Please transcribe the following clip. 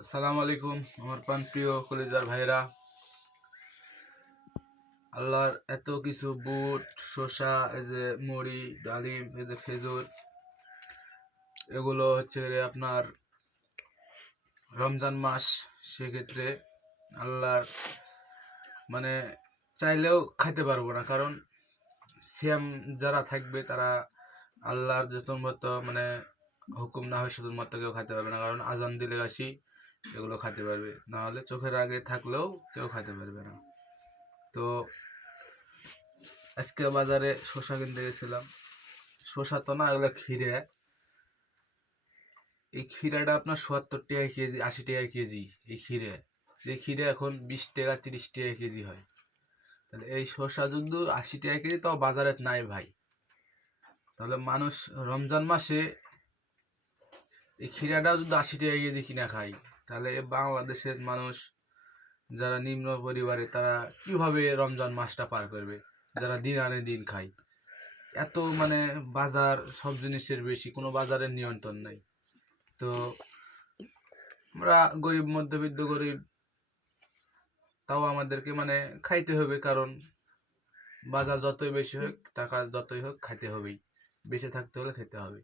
আসসালামু আলাইকুম আমার প্রাণপ্রিয় কলিজার ভাইরা। আল্লাহর এত কিছু বুট, শসা, এই যে মুড়ি, ডালিম, এই যে খেজুর, এগুলো হচ্ছে আপনার রমজান মাস। সেক্ষেত্রে আল্লাহর মানে চাইলেও খাইতে পারবো না, কারণ সিয়াম যারা থাকবে তারা আল্লাহর যতন মতো হুকুম না হয় সেতুর মতো কেউ খাইতে পারবে না, কারণ আজান দিলে আসি এগুলো খাইতে পারবে, না হলে চোখের আগে থাকলেও কেউ খাইতে পারবে না। তো আজকে বাজারে শসা কিনতে গেছিলাম। শসা তো না, এগুলো ক্ষীরে। এই ক্ষীরাটা আপনার ৭০ টাকা কেজি, ৮০ টাকা কেজি। এই ক্ষীরে এখন ২০ টাকা ৩০ টাকা কেজি হয়। তাহলে এই শসা যদি ৮০ টাকা কেজি, তাও বাজারে নাই ভাই। তাহলে মানুষ রমজান মাসে এই ক্ষীরাটা যদি ৮০ টাকা কেজি কিনা খায়, তাহলে বাংলাদেশের মানুষ যারা নিম্ন পরিবারে তারা কিভাবে রমজান মাসটা পার করবে, যারা দিন আনে দিন খায়। এত বাজার সব জিনিসের বেশি, কোনো বাজারের নিয়ন্ত্রণ নাই। তো আমরা গরিব, মধ্যবিত্ত গরিব, তাও আমাদেরকে খাইতে হবে, কারণ বাজার যতই বেশি হোক, টাকা যতই হোক, খাইতে হবেই। বেঁচে থাকতে হলে খেতে হবে।